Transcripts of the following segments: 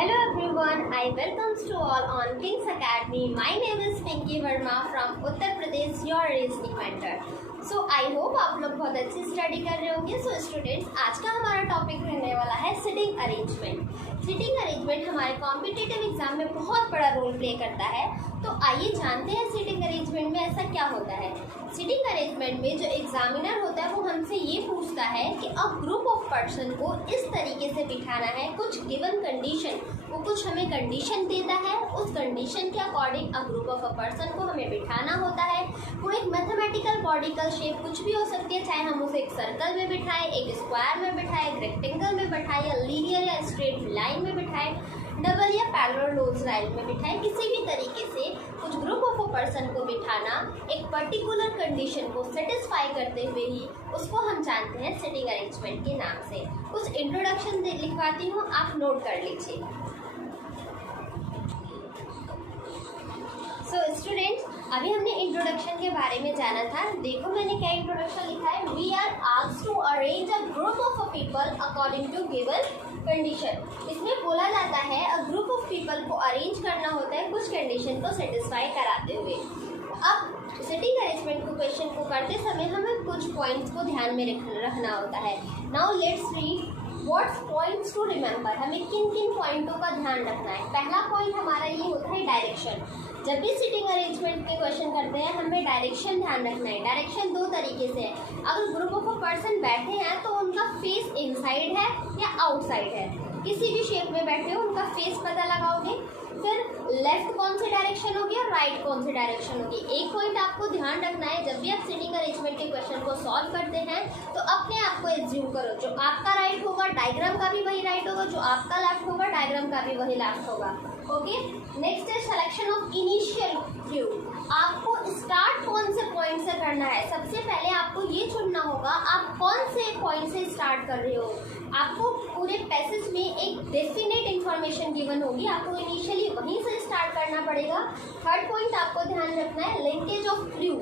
Hello everyone, I welcome to all on King's Academy. My name is Pinky Verma from Uttar Pradesh, your reasoning mentor. So I hope आप लोग बहुत अच्छी study कर रहे होंगे. So students, आज का हमारा टॉपिक रहने वाला है सिटिंग अरेंजमेंट. सिटिंग अरेंजमेंट हमारे कॉम्पिटिटिव एग्जाम में बहुत बड़ा रोल प्ले करता है. तो आइए जानते हैं सिटिंग अरेंजमेंट में ऐसा क्या होता है. सिटिंग अरेंजमेंट में जो एग्जामिनर होता है वो हमसे ये पूछता है कि अब ग्रुप ऑफ पर्सन को इस तरीके से बिठाना है. कुछ गिवन कंडीशन, वो कुछ हमें कंडीशन देता है, उस कंडीशन के according a group of a person को हमें बिठाना होता है. वो एक मैथमेटिकल बॉडिकल शेप कुछ भी हो सकती है, चाहे हम उसे एक सर्कल में बिठाएं, एक स्क्वायर में बिठाएं, एक रेक्टेंगल में बिठाएं, या लीनियर या स्ट्रेट लाइन में बिठाएं, डबल या पैरेलल लाइन में बिठाएं. किसी भी तरीके से कुछ ग्रुप ऑफ अ पर्सन को बिठाना एक पर्टिकुलर कंडीशन को सेटिस्फाई करते हुए ही उसको हम जानते हैं सिटिंग अरेंजमेंट के नाम से. कुछ इंट्रोडक्शन लिखवाती हूँ, आप नोट कर लीजिए. सो स्टूडेंट्स, अभी हमने इंट्रोडक्शन के बारे में जाना था. देखो मैंने क्या इंट्रोडक्शन लिखा है. We are asked to arrange a group of people according to given condition. इसमें बोला जाता है अ ग्रुप ऑफ पीपल को अरेंज करना होता है कुछ कंडीशन को सेटिस्फाई कराते हुए. अब सिटिंग अरेंजमेंट को क्वेश्चन को करते समय हमें कुछ पॉइंट्स को ध्यान में रखना होता है. Now let's read what's points to remember. हमें किन किन पॉइंटों का ध्यान रखना है. पहला पॉइंट हमारा ये होता है डायरेक्शन. जब भी सिटिंग अरेंजमेंट के क्वेश्चन करते हैं हमें डायरेक्शन ध्यान रखना है. डायरेक्शन दो तरीके से है. अगर ग्रुप ऑफ पर्सन बैठे हैं तो उनका फेस इनसाइड है या आउटसाइड है. किसी भी शेप में बैठे हो उनका फेस पता लगाओगे. फिर लेफ्ट कौन सी डायरेक्शन होगी और राइट कौन सी डायरेक्शन होगी. एक पॉइंट आपको ध्यान रखना है, जब भी आप सिटिंग अरेंजमेंट के क्वेश्चन को सॉल्व करते हैं तो अपने आप को एज्यूम करो जो आपका राइट होगा डायग्राम का भी वही राइट होगा, जो आपका लेफ्ट होगा डायग्राम का भी वही लेफ्ट होगा. ओके. नेक्स्ट है सिलेक्शन ऑफ इनिशियल व्यू. आपको स्टार्ट कौन से पॉइंट से करना है. सबसे पहले आपको ये चुनना होगा आप कौन से पॉइंट से स्टार्ट कर रहे हो. आपको पूरे पैसेज में एक डेफिनेट इंफॉर्मेशन गिवन होगी, आपको इनिशियली वहीं से स्टार्ट करना पड़ेगा. थर्ड पॉइंट आपको ध्यान रखना है लिंकेज ऑफ क्लू.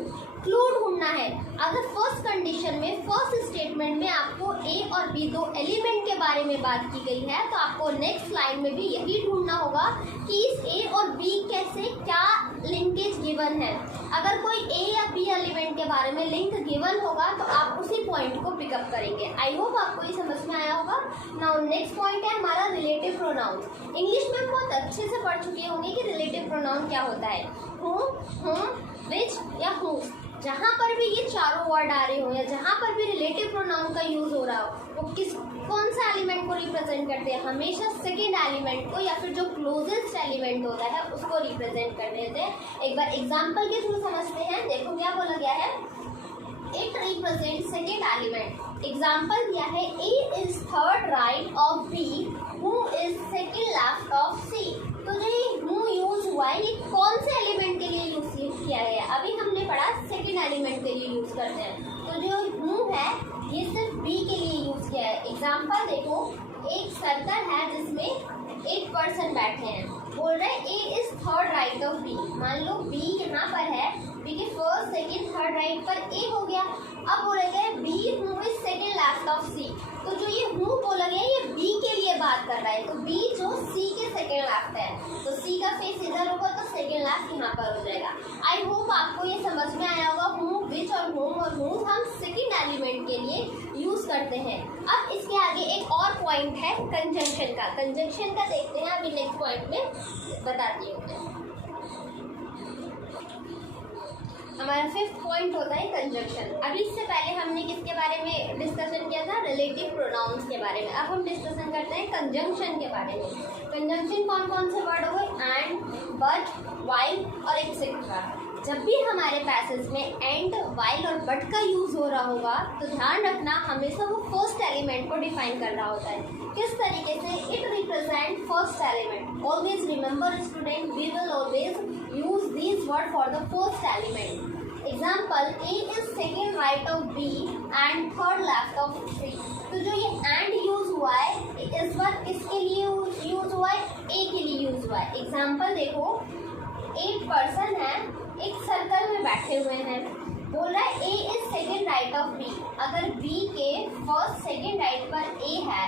क्लू ढूंढना है. अगर फर्स्ट कंडीशन में फर्स्ट स्टेटमेंट में आपको ए और बी दो एलिमेंट के बारे में बात की गई है तो आपको नेक्स्ट लाइन में भी यही ढूंढना होगा कि इस ए और बी कैसे क्या लिंकेज गिवन है. अगर कोई ए या बी एलिमेंट के बारे में लिंक गिवन होगा तो आप उसी पॉइंट को पिकअप करेंगे. आई होप आपको ये समझ में आया होगा. नाउ नेक्स्ट पॉइंट है हमारा रिलेटिव प्रोनाउंस. इंग्लिश में बहुत अच्छे से पढ़ चुके होंगे कि रिलेटिव प्रोनाउन क्या होता है. हूँ, विच या हूज. जहाँ पर भी ये चारों वर्ड आ रहे हो या जहाँ पर भी रिलेटिव प्रोनाउन का यूज हो रहा हो वो कौन सा एलिमेंट को रिप्रेजेंट करते हैं. हमेशा सेकेंड एलिमेंट को या फिर जो क्लोजेस्ट एलिमेंट होता है उसको रिप्रेजेंट कर देते हैं. एक बार एग्जाम्पल के थ्रू समझते हैं. देखो क्या बोला गया है. It represent second element. Example दिया है A is third right of B, who is second left of C. तो जो ये हु यूज हुआ है ये कौन से एलिमेंट के लिए यूज किया गया है. अभी हमने पढ़ा सेकेंड एलिमेंट के लिए यूज करते हैं. तो जो हु है ये सिर्फ बी के लिए यूज किया है. एग्जाम्पल देखो, एक सर्कल है जिसमें एक पर्सन बैठे हैं. बोल रहे A is third right of B. मान लो बी यहाँ पर है, बी के फर्स्ट सेकेंड थर्ड राइट पर ए हो गया. अब बोला गया B who is second left of C. तो जो ये हु बोला गया ये बी के लिए बात कर रहा है. तो बी जो सी के सेकेंड लेफ्ट है तो सी का फेस इधर होगा तो सेकेंड लेफ्ट यहाँ पर हो जाएगा. आई होप आपको ये समझ में आया होगा. हु, विच और होम और हुज हम सेकेंड एलिमेंट के लिए यूज करते हैं. अब इसके आगे एक और पॉइंट है कंजंक्शन का. कंजंक्शन का देखते हैं अभी नेक्स्ट पॉइंट में बताती हूँ. हमारा फिफ्थ पॉइंट होता है कंजंक्शन. अभी इससे पहले हमने किसके बारे में डिस्कशन किया था, रिलेटिव प्रोनाउंस के बारे में. अब हम डिस्कशन करते हैं कंजंक्शन के बारे में. कंजंक्शन कौन कौन से वर्ड हो गए, एंड, बट, वाइल और एक्सेट्रा. जब भी हमारे पैसेज में एंड, वाइल और बट का यूज हो रहा होगा तो ध्यान रखना हमेशा वो फर्स्ट एलिमेंट को डिफाइन कर रहा होता है. किस तरीके से, it represent first element. Always remember student, we will always use these word for the first element. Example, A is second right of B and third left of C. तो जो ये and use हुआ है इस बार किसके लिए use हुआ है, A के लिए यूज हुआ है. एग्जाम्पल देखो, एक पर्सन है एक सर्कल में बैठे हुए हैं. बोल रहा है A is second right of B. अगर B के फर्स्ट सेकेंड राइट पर A है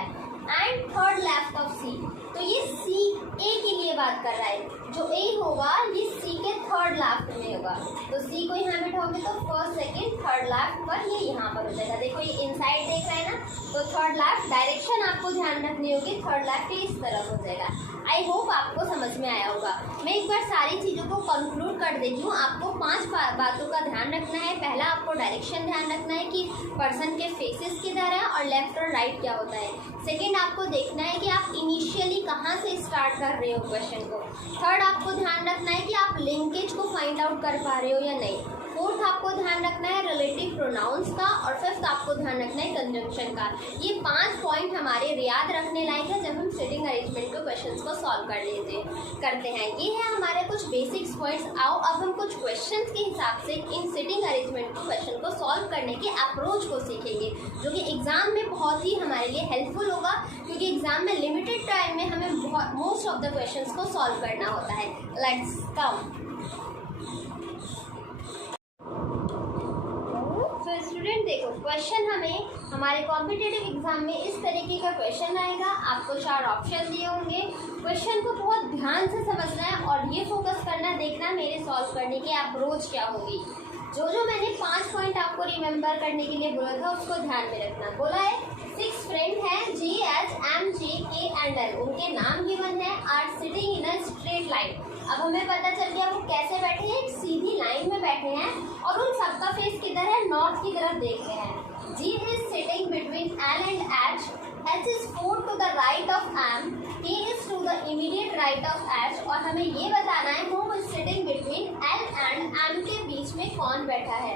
and third left of C. तो ये सी ए के लिए बात कर रहा है, जो ए होगा ये सी के थर्ड लेफ्ट में होगा। तो सी को यहाँ बिठाओगे तो फर्स्ट सेकंड थर्ड लेफ्ट पर ये यहाँ पर हो जाएगा। देखो ये इनसाइड देख रहा है ना, तो थर्ड लेफ्ट डायरेक्शन आपको ध्यान रखनी होगी, थर्ड लेफ्ट इस तरफ हो जाएगा। आई होप आपको समझ में आया होगा। मैं एक बार सारी चीज़ों को कंक्लूड कर देती हूँ। आपको 5 बातों का ध्यान रखना है। पहला, आपको डायरेक्शन ध्यान रखना है कि पर्सन के फेसेस किधर है और लेफ्ट और राइट क्या होता है। सेकंड, आपको देखना है कि आप इनिशियली कहाँ से स्टार्ट कर रहे हो क्वेश्चन को। थर्ड, आपको ध्यान रखना है कि आप लिंकेज को फाइंड आउट कर पा रहे हो या नहीं। फोर्थ, आपको ध्यान रखना है रिलेटिव प्रोनाउंस का। और फिफ्थ, आपको ध्यान रखना है कंजंक्शन का। ये 5 पॉइंट हमारे याद रखने लायक है जब हम सिटिंग अरेंजमेंट के क्वेश्चंस को सॉल्व करते हैं। ये है हमारे कुछ बेसिक्स पॉइंट्स। आओ अब हम कुछ क्वेश्चंस के हिसाब से इन सिटिंग अरेंजमेंट के क्वेश्चन को सॉल्व करने के अप्रोच को सीखेंगे, जो कि एग्जाम में बहुत ही हमारे लिए हेल्पफुल होगा, क्योंकि एग्जाम में लिमिटेड टाइम में हमें मोस्ट ऑफ द क्वेश्चंस को सॉल्व करना होता है। Let's come. स्टूडेंट देखो, क्वेश्चन हमारे कॉम्पिटिटिव एग्जाम में इस तरीके का क्वेश्चन आएगा। आपको 4 ऑप्शन दिए होंगे। क्वेश्चन को बहुत ध्यान से समझना है और ये फोकस करना, देखना मेरे सॉल्व करने की अप्रोच क्या होगी। जो मैंने 5 पॉइंट आपको रिमेम्बर करने के लिए बोला था उसको ध्यान में रखना। बोला है 6 फ्रेंड हैं G, H, M, J, K and L। उनके नाम गिवन है, are sitting in a straight line. अब हमें पता चल गया वो कैसे बैठे हैं, एक सीधी लाइन में बैठे हैं और उन सबका फेस किधर है, नॉर्थ की तरफ देख रहे हैं। G is sitting between L and H, H is 4 to the right of M, K is to the immediate right of H। और हमें ये बताना है who is sitting between L and M के बीच में कौन बैठा है।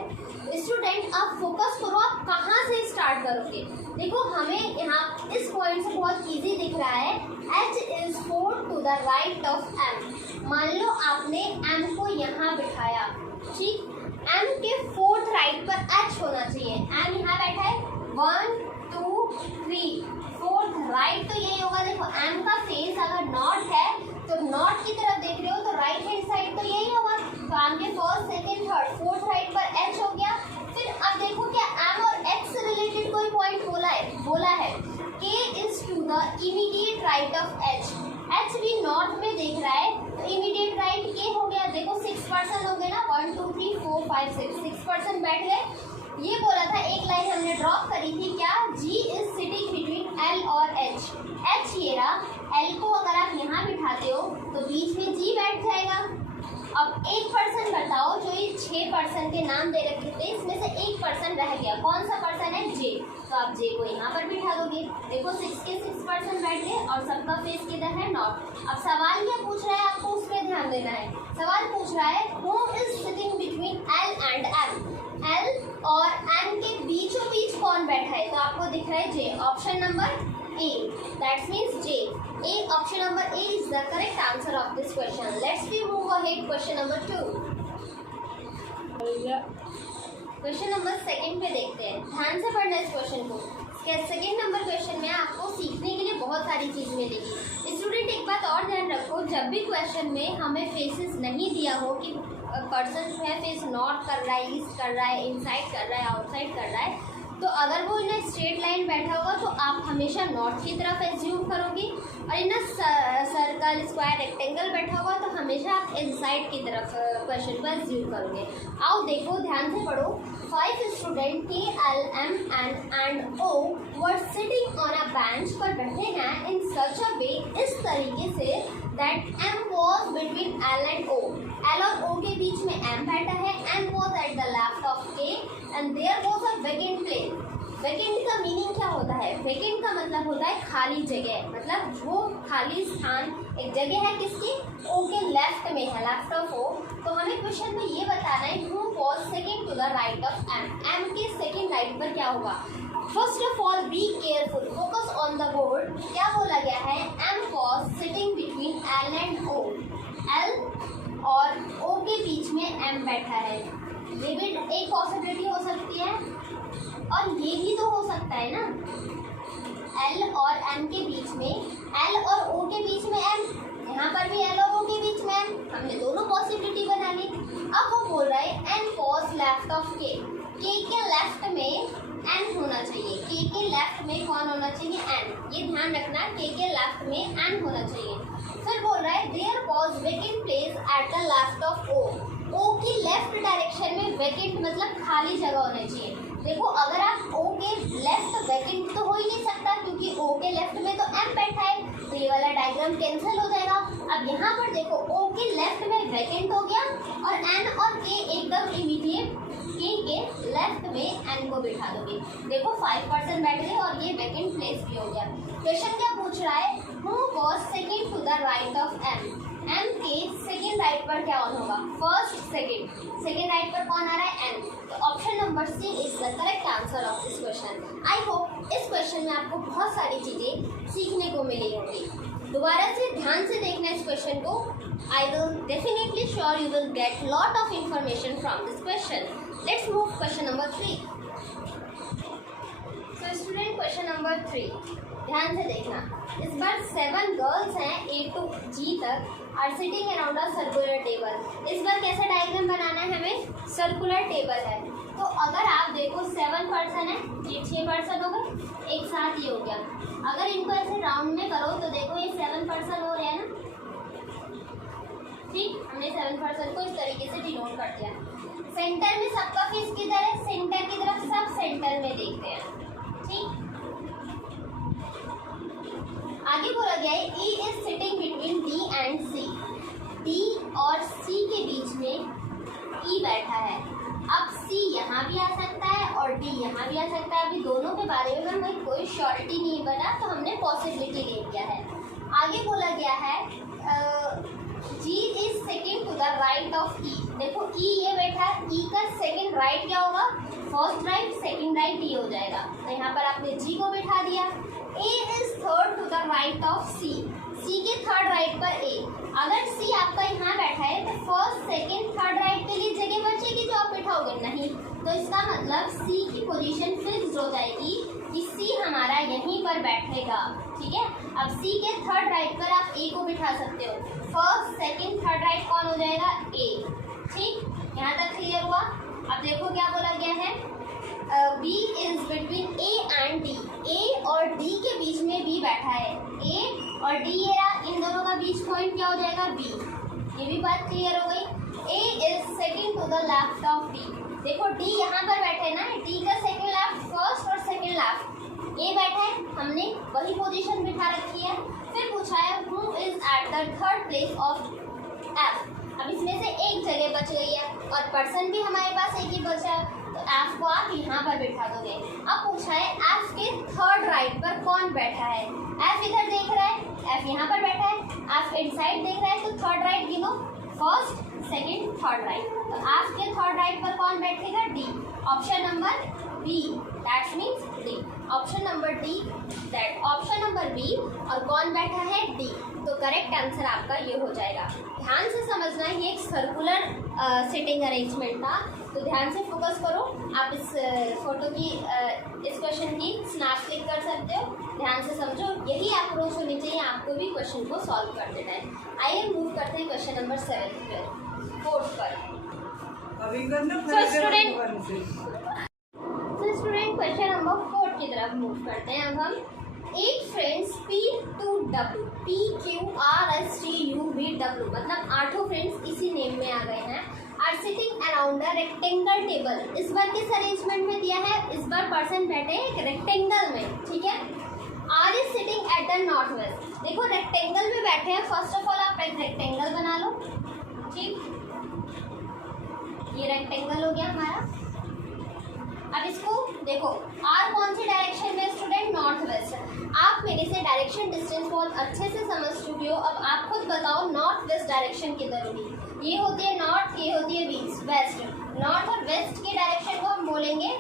स्टूडेंट आप फोकस करो, आप कहाँ से स्टार्ट करोगे। देखो हमें यहाँ इस पॉइंट से बहुत इजी दिख रहा है, H is 4 to the right of M। मान लो आपने M को यहाँ बिठाया, ठीक, M के 4th राइट पर H होना चाहिए। M यहाँ बैठा है 1 2 3 4th राइट, तो यही होगा। देखो M का फेस अगर नॉर्थ है तो नॉर्थ की तरफ देख रहे हो तो राइट हैंड साइड तो यही होगा। तो M के first second third 4th right पर H हो गया। फिर अब देखो क्या M और H से रिलेटेड कोई पॉइंट बोला है K is to the immediate right of H। H भी नॉर्थ में देख रहा है तो इमीडिएट राइट K हो गया। देखो 6 पर्सन हो गए ना, 1 2 3 4 5 6 पर्सन बैठ गए। ये बोला था, एक लाइन हमने ड्रॉप करी थी क्या, G is sitting between L और H। H ये रहा, L को अगर आप यहाँ बिठाते हो तो बीच में G बैठ जाएगा। अब एक पर्सन बताओ, जो ये 6 पर्सन के नाम दे रखे थे इसमें से एक पर्सन रह गया, कौन सा पर्सन है, J। तो आप J को यहाँ पर बिठा दोगे। देखो 6 के 6 पर्सन बैठ गए और सबका फेस किधर है, नॉर्थ। अब सवाल क्या पूछ रहा है, आपको उस पर ध्यान देना है। सवाल पूछ रहा है who is sitting between L and M। L और M के बीचों बीच कौन बैठा है, तो आपको दिख रहा है J। Option number A, that means J। Option number A is the correct answer of this question. Let's move ahead. Question number 2. Question number 2 पे देखते हैं। ध्यान से पढ़ना इस क्वेश्चन को। सेकंड नंबर क्वेश्चन में आपको सीखने के लिए बहुत सारी चीज़ मिलेगी। स्टूडेंट एक बात और ध्यान रखो, जब भी क्वेश्चन में हमें फेसेस नहीं दिया हो कि पर्सन जो है फेस नॉर्थ कर रहा है, ईस्ट कर रहा है, इनसाइड कर रहा है, आउटसाइड कर रहा है, तो अगर वो इन स्ट्रेट लाइन बैठा होगा तो आप हमेशा नॉर्थ की तरफ एज्यूम करोगे, और इन सर्कल स्क्वायर रेक्टेंगल बैठा होगा तो हमेशा आप इनसाइड की तरफ क्वेश्चन को एज्यूम करोगे। आओ देखो, ध्यान से पढ़ो। 5 student K, L, M and O were sitting on a bench, पर बैठे हैं इन सच अ वे, इस तरीके say that M was between L and O। L और O के बीच में M बैठा है। M was at the left of K and there was a vacant place. Vacant का मीनिंग क्या होता है, वेकेंट का मतलब होता है खाली जगह, मतलब जो खाली स्थान एक जगह है किसकी, O के लेफ्ट में है, लेफ्ट ऑफ O। तो हमें क्वेश्चन में ये बताना है who was second to the right of M। M के सेकंड राइट पर क्या होगा। First of all be careful, focus on the board. क्या बोला गया है, M was sitting between L and O। L और O के बीच में M बैठा है। ये भी एक पॉसिबिलिटी हो सकती है और ये भी तो हो सकता है ना, L और M के बीच में, L और O के बीच में M, यहाँ पर भी L और O के बीच में M, हमने दोनों पॉसिबिलिटी बना ली। अब वो बोल रहा है N was left of K। K के लेफ्ट में N होना चाहिए, K के लेफ्ट में कौन होना चाहिए, N। एन, ये ध्यान रखना के लेफ्ट में एन होना चाहिए। फिर बोल रहा है there was vacant place at the left of O, O की लेफ्ट डायरेक्शन में वेकेंट मतलब खाली जगह होनी चाहिए। देखो अगर आप ओ के लेफ्ट वेकेंट तो हो ही नहीं सकता क्योंकि ओ के लेफ्ट में तो एम बैठा है, तो ये वाला डायग्राम कैंसिल हो जाएगा। अब यहाँ पर देखो ओ के लेफ्ट में वेकेंट हो गया और एन और के एकदम इमीडिएट के लेफ्ट में एन को बिठा दोगे। देखो 5% बैठ गए और ये वेकेंट प्लेस भी हो गया। क्वेश्चन क्या पूछ रहा है, who was second to the right of M, M के सेकंड राइट पर क्या ऑन होगा, फर्स्ट सेकंड राइट पर कौन आ रहा है, एम। तो option number C is the correct answer of this question. I hope इस क्वेश्चन में आपको बहुत सारी चीजें सीखने को मिली होंगी। दोबारा से ध्यान से देखना इस क्वेश्चन को। I will definitely sure you will get lot of information from this question. Let's move question number 3। So student question number 3 ध्यान से देखना। इस बार 7 गर्ल्स हैं A to G तक are sitting around a circular table. इस बार कैसा डायग्राम बनाना है हमें, सर्कुलर टेबल है। तो अगर आप देखो 7 पर्सन है, ये 6 पर्सन हो गए, एक साथ ये हो गया। अगर इनको ऐसे राउंड में करो तो देखो ये 7 पर्सन हो रहे हैं ना, ठीक। हमने 7 पर्सन को इस तरीके से डिनोट कर दिया। सेंटर में सबका फेस किधर है, सेंटर की तरफ, सब सेंटर में देखते हैं, ठीक। आगे बोला गया है E is sitting between D and C, D और C के बीच में E बैठा है। अब C यहाँ भी आ सकता है और D यहाँ भी आ सकता है। अभी दोनों के बारे में हमें कोई श्योरिटी नहीं बना तो हमने पॉसिबिलिटी ले लिया है। आगे बोला गया है G is second to the right of E। देखो E ये बैठा है, E का सेकंड राइट क्या होगा, first right, second right E हो जाएगा। तो यहाँ पर आपने G को बिठा दिया। A is third to the right of C, C के थर्ड राइट पर A। अगर C आपका यहाँ बैठा है तो फर्स्ट सेकंड थर्ड राइट के लिए जगह बचेगी जो आप बिठाओगे, नहीं। तो इसका मतलब C की पोजीशन फिक्स हो जाएगी कि C हमारा यहीं पर बैठेगा, ठीक है। अब C के थर्ड राइट पर आप A को बिठा सकते हो। फर्स्ट सेकंड थर्ड राइट कौन हो जाएगा, A, ठीक। यहाँ तक क्लियर हुआ। अब देखो क्या बोला गया है, B is between A and D, A और D के बीच में B बैठा है। A और D ये रहा, इन दोनों का बीच पॉइंट क्या हो जाएगा, B। ये भी बात क्लियर हो गई। A is second to the left of D। देखो D यहाँ पर बैठे ना, D का सेकंड लेफ्ट, फर्स्ट और सेकंड लेफ्ट ये बैठा है, हमने वही पोजीशन बिठा रखी है। फिर पूछा है who is at the third place of F। अब इसमें से एक जगह बच गई है और पर्सन भी हमारे पास एक ही बचा है, तो F को आप यहाँ पर बैठा दोगे। अब पूछा है F के थर्ड राइट पर कौन बैठा है, F इधर देख रहा है, F यहाँ पर बैठा है, F इनसाइड देख रहा है, तो थर्ड राइट गिनो, फर्स्ट सेकंड थर्ड राइट। तो F के थर्ड राइट पर कौन बैठेगा, D। Option number B, that means D। Option number D, that option number B, और कौन बैठा है, D। तो करेक्ट आंसर आपका ये हो जाएगा। ध्यान से समझना, ये एक सर्कुलर सिटिंग अरेंजमेंट था, तो ध्यान से फोकस करो। आप इस फोटो की इस क्वेश्चन की स्नैप क्लिक कर सकते हो, ध्यान से समझो। यही अप्रोच होनी चाहिए आपको भी क्वेश्चन को सॉल्व करते टाइम। आइए मूव करते हैं क्वेश्चन नंबर 7 पर, 4 पर। स्टूडेंट क्वेश्चन नंबर 4 की तरफ मूव करते हैं। अब हम 8 friends P to W, P Q R S T U V W, मतलब 8 फ्रेंड्स इसी नेम में आ गए हैं, are sitting around a rectangle table. इस बार किस अरेंजमेंट में दिया है, इस बार पर्सन बैठे एक रेक्टेंगल में, ठीक है। R is sitting at the north west. देखो रेक्टेंगल में बैठे हैं, फर्स्ट ऑफ ऑल आप एक रेक्टेंगल बना लो, ठीक। ये रेक्टेंगल हो गया हमारा। अब इसको देखो, आर कौन सी डायरेक्शन में, स्टूडेंट नॉर्थ वेस्ट। आप मेरे से डायरेक्शन डिस्टेंस बहुत अच्छे से समझ चुके हो। अब आप खुद बताओ नॉर्थ वेस्ट डायरेक्शन किधर होगी। ये होती है नॉर्थ, ये होती है वेस्ट। नॉर्थ और वेस्ट के डायरेक्शन को हम बोलेंगे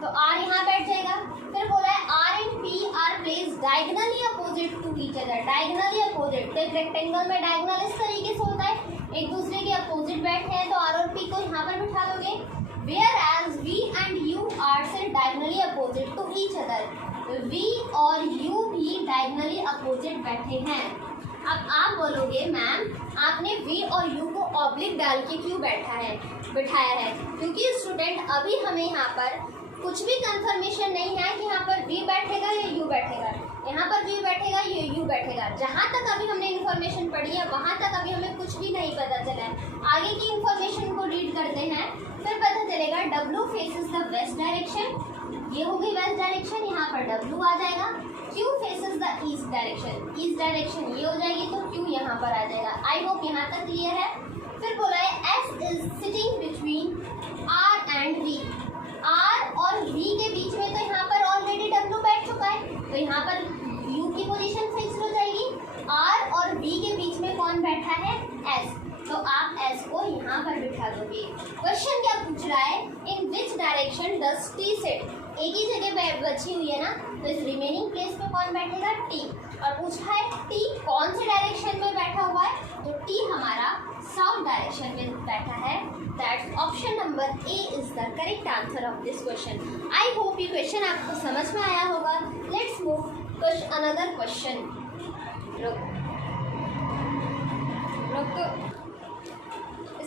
तो आर यहाँ बैठ जाएगा। फिर बोला है R and P are place diagonally opposite to each other, diagonally opposite. तो एक रेक्टेंगल में डायगनल इस तरीके से होता है, एक दूसरे के अपोजिट बैठे हैं, तो आर और पी को यहाँ पर बिठा दोगे। Whereas V and U are set diagonally opposite to each other, V और U भी diagonally opposite बैठे हैं। अब आप बोलोगे मैम आपने V और U को ऑब्लिक डाल के क्यों बिठाया है, क्योंकि स्टूडेंट अभी हमें यहाँ पर कुछ भी कंफर्मेशन नहीं है कि यहाँ पर V बैठेगा या U बैठेगा। यहाँ पर V बैठेगा, ये U बैठेगा। जहाँ तक अभी हमने इन्फॉर्मेशन पढ़ी है वहाँ तक अभी हमें कुछ भी नहीं पता चला है। आगे की इन्फॉर्मेशन को रीड करते हैं, फिर पता चलेगा W faces the west direction, ये हो गई वेस्ट डायरेक्शन, यहाँ पर W आ जाएगा। Q faces the east direction, east direction ये हो जाएगी तो Q यहाँ पर आ जाएगा। आई होप यहाँ तक क्लियर है। फिर बोला है S is sitting between R and V, R और V के बीच में तो यहाँ पर ऑलरेडी W बैठ चुका है, तो यहाँ पर U की पोजीशन फिक्स हो जाएगी। R और V के बीच में कौन बैठा है? S, तो आप S को यहाँ पर बिठा दोगे। क्वेश्चन क्या पूछ रहा है? In which direction does T sit, एक ही जगह बची हुई है ना, तो इस रिमेनिंग प्लेस पे कौन बैठेगा? T। और पूछा है T कौन से डायरेक्शन में बैठा हुआ है, तो T हमारा साउथ डायरेक्शन में बैठा है। That's option number A is the correct answer of this question. I hope ये क्वेश्चन आपको समझ में आया होगा। Let's move another question.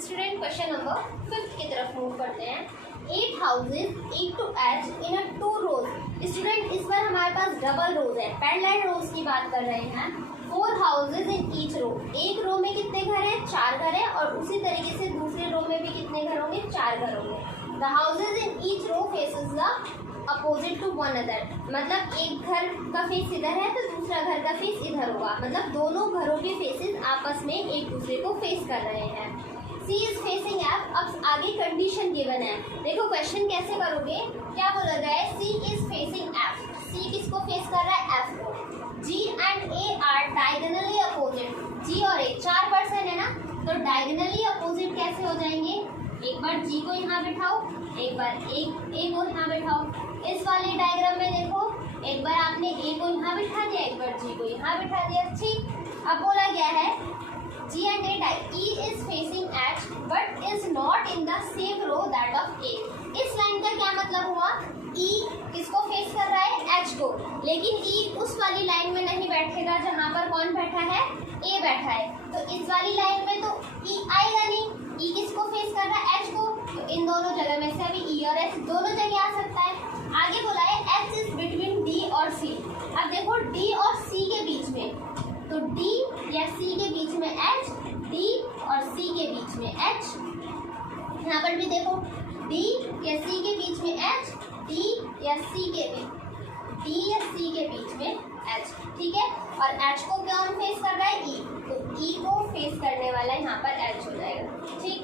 Student question number 5 की तरफ मूव करते हैं। 8 houses A to H in a 2 rows। Student इस बार हमारे पास डबल रोज है, पैरेलल रोज की बात कर रहे हैं। 4 houses in each row, एक रो में कितने घर हैं? 4 घर हैं, और उसी तरीके से दूसरे रो में भी कितने घर होंगे? 4 घर होंगे। The houses in each row faces the opposite to one another, मतलब एक घर का फेस इधर है तो दूसरा घर का फेस इधर होगा, मतलब दोनों घरों के फेसेस आपस में एक दूसरे को फेस कर रहे हैं। C is facing F। अब आगे कंडीशन गिवन है, देखो क्वेश्चन कैसे करोगे। क्या बोला गया है? C is facing F, C किसको फेस कर रहा है? F को। G and A are diagonally opposite, G और A 4 पर्सन है ना, तो डायगोनली अपोजिट कैसे हो जाएंगे? एक बार G को यहाँ बिठाओ, एक बार A को यहाँ बिठाओ। इस वाले डायग्राम में देखो, एक बार आपने A को यहाँ बिठा दिया, एक बार G को यहाँ बिठा दिया, ठीक। अब बोला गया है G and A E is facing H but is not in the same row that of A। इस लाइन का क्या मतलब हुआ? E किसको फेस कर रहा है? H को, लेकिन E उस वाली लाइन में नहीं बैठेगा जहाँ पर कौन बैठा है? A बैठा है, तो इस वाली लाइन में तो E आएगा नहीं। E किसको फेस कर रहा है? H को, तो इन दोनों जगह में से अभी E और H दोनों जगह आ सकता है। आगे बोला है H is between D और C। अब देखो D और C के बीच में, तो D या C के बीच में H, D और C के बीच में H। यहाँ पर भी देखो D या C के बीच में H, D या C के बीच में H, ठीक है। और H को कौन फेस कर रहा है? E, तो E को फेस करने वाला यहाँ पर H हो जाएगा, ठीक।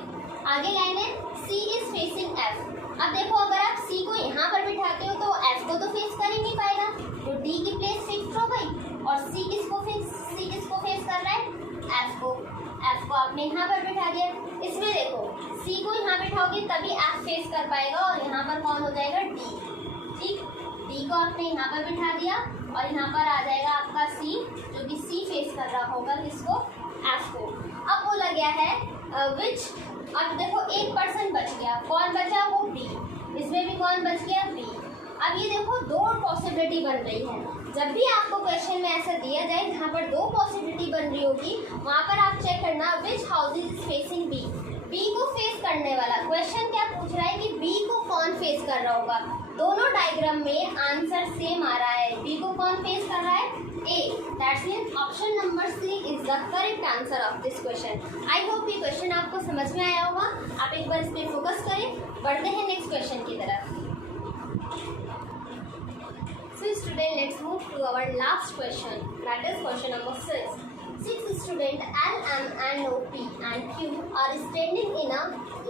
आगे लाइन है C is facing F। अब देखो अगर आप C को यहाँ पर बिठाते हो तो F को तो फेस कर ही नहीं पाएगा, तो D की प्लेस फिक्स हो गई। और C किसको फेस कर रहा है? F को आपने यहाँ पर बिठा दिया। इसमें देखो C को यहाँ बिठाओगे तभी F फेस कर पाएगा, और यहाँ पर कौन हो जाएगा? D, ठीक। D को आपने यहाँ पर बिठा दिया और यहाँ पर आ जाएगा आपका C, जो कि C फेस कर रहा होगा किसको? F को। अब बोला गया है विच, अब देखो एक पर्सन बच गया, कौन बचा? वो B। इसमें भी कौन बच गया? B। अब ये देखो दो पॉसिबिलिटी बन रही है। जब भी आपको क्वेश्चन में ऐसा दिया जाए जहाँ पर दो पॉसिबिलिटी बन रही होगी, वहाँ पर आप चेक करना विच house is facing B, B को फेस करने वाला। क्वेश्चन क्या पूछ रहा है कि B को कौन फेस कर रहा होगा? दोनों डायग्राम में आंसर सेम आ रहा है, B को कौन फेस कर रहा है? A। That's means option number C is the correct answer of this question. I hope ये क्वेश्चन आपको समझ में आया होगा। आप एक बार इस पर फोकस करें। बढ़ते हैं नेक्स्ट क्वेश्चन की तरफ। So student, let's move to our last question, that is question number 6. 6 students L, M and O, P and Q are standing in a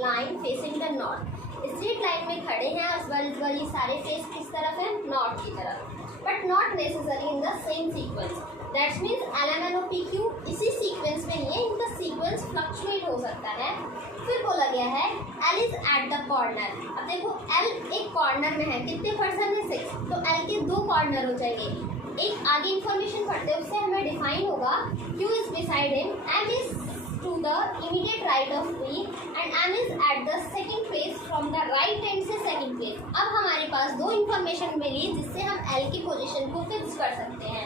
line facing the north। Straight line में खड़े हैं और इस बार ये सारे face किस तरफ है? नॉर्थ की तरफ, but not necessary in the same sequence. That's means L, M and O, P, Q इसी सीक्वेंस में नहीं है, इनका सीक्वेंस फ्लक्चुएट हो सकता है। फिर बोला गया है L is at the corner. अब देखो L एक कॉर्नर में है, कितने पर्सन है? 6, तो L के 2 कॉर्नर हो जाएंगे। एक आगे इन्फॉर्मेशन पढ़ते हैं, उससे हमें डिफाइन होगा Q is beside him, M is to the immediate right of V and M is at the second place from the right hand से second place। अब हमारे पास दो इन्फॉर्मेशन मिली जिससे हम L की पोजीशन को फिक्स कर सकते हैं।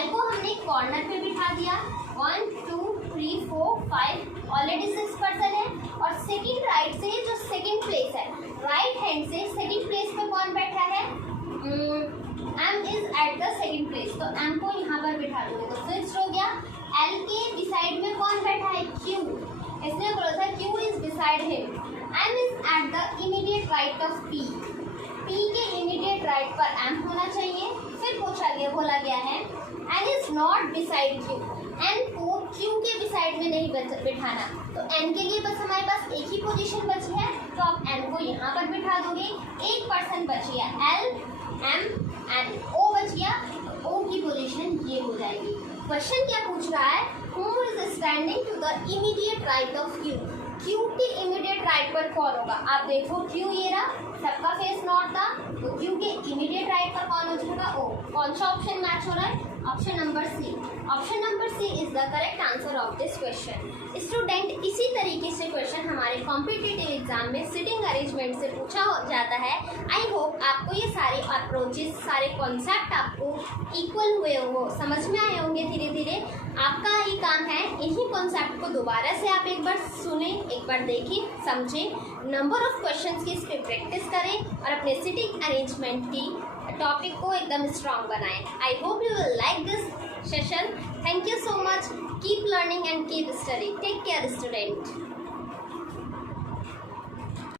L को हमने एक कॉर्नर पे बिठा दिया, 1 2 3 4 5 ऑलरेडी 6 पर्सन है। और सेकंड राइट से जो सेकंड प्लेस है, राइट हैंड से सेकंड प्लेस पे कौन बैठा है? M M is at the second place, तो M को यहाँ पर बिठा दोगे तो फिक्स हो गया। L के बिसाइड में कौन बैठा है? Q। इसने बोला था Q is beside him। M is at the immediate right of P। P के immediate right पर M होना चाहिए। फिर बोला गया है N is not beside Q। N को Q के बिसाइड में नहीं बिठाना, तो N के लिए बस हमारे पास एक ही पोजीशन बची है, तो आप N को यहाँ पर बिठा दोगे। एक पर्सन बच गया, L, M and O बच गया, O की पोजीशन ये हो जाएगी। क्वेश्चन क्या पूछ रहा है? Who is standing to the immediate right of Q? Q के इमीडिएट राइट पर कौन होगा? आप देखो Q ये रहा, सबका फेस नॉर्थ था, तो Q के इमीडिएट राइट पर कौन हो जाएगा? O। कौन सा ऑप्शन मैच हो रहा है? Option number C. Option number C is the correct answer of this question. Student, इसी तरीके से क्वेश्चन हमारे कॉम्पिटिटिव एग्जाम में सिटिंग अरेंजमेंट से पूछा जाता है। आई होप आपको ये सारे अप्रोचेस, सारे कॉन्सेप्ट आपको इक्वल हुए हो, समझ में आए होंगे धीरे धीरे। आपका ही काम है इन्हीं कॉन्सेप्ट को दोबारा से आप एक बार सुने, एक बार देखें, समझें, नंबर ऑफ क्वेश्चंस की इस पर प्रैक्टिस करें और अपने सिटिंग अरेंजमेंट की टॉपिक को एकदम स्ट्रॉन्ग बनाएं। I hope you will like this session. Thank you so much. Keep learning and keep study. Take care student.